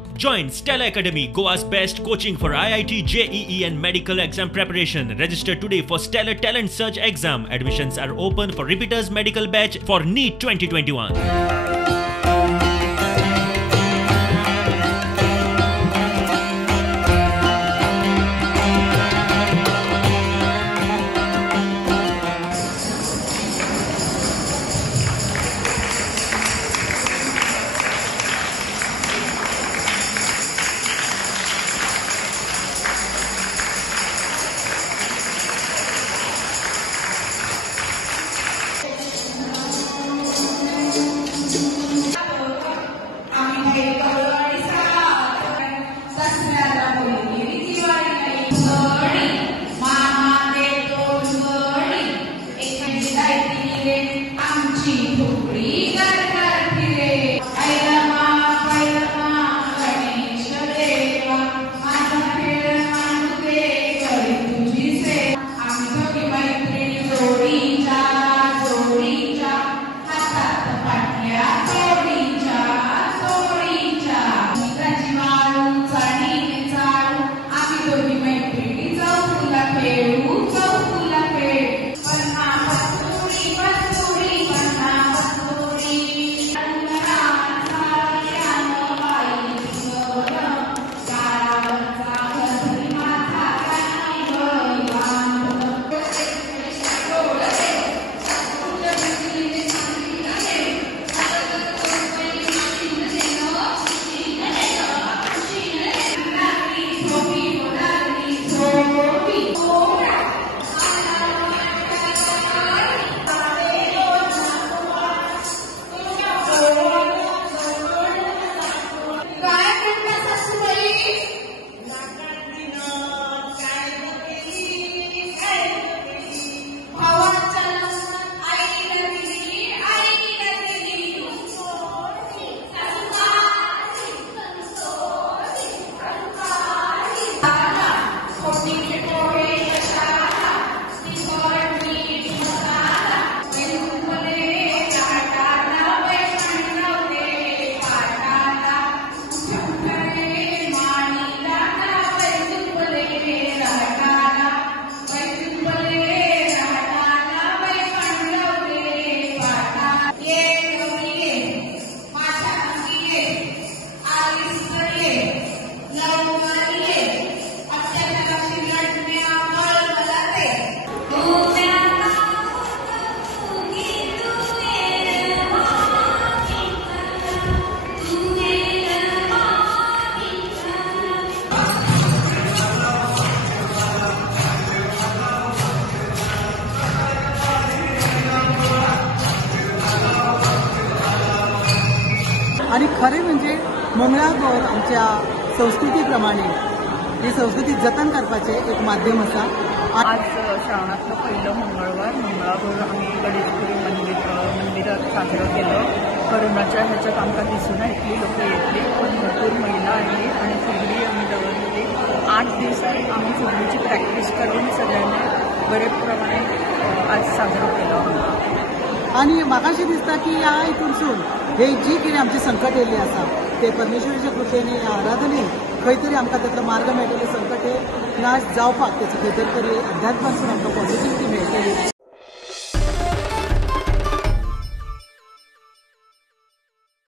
Join Stella Academy, Goa's best coaching for IIT, JEE and medical exam preparation. Register today for Stellar Talent Search exam. Admissions are open for repeaters medical batch for NEET 2021. आणि खरे म्हणजे मंगळागौर आमच्या संस्कृतीप्रमाणे ही संस्कृती जतन करपाचे एक माध्यम असा. आज श्रावणातलं पहिलं मंगळवार मंगळागौर आम्ही गणेशपुरी मंदिरात साजरं केलं. करोनाच्या ह्याच्यात आमका दिसून इतली लोक येतली, पण भरपूर महिला आली आणि फुगडी आम्ही दवरली. 8 दिवसात आम्ही फुगडीची प्रॅक्टिस करून सगळ्यांनी बरेच प्रमाणे आज साजरं केलं. आणि म्हाका अशें दिसता की ह्या हितूनसून हे जी कितें आमची संकट येयल्ली आसा ते परमेश्वराच्या कृपेने ह्या आराधनेन खंय तरी आमकां ताचो मार्ग मेळटलो. संकट हे नाश जावपाक त्याचो खंय तरी अध्यात्मासून आमकां पॉझिटिव्हिटी मेळटली.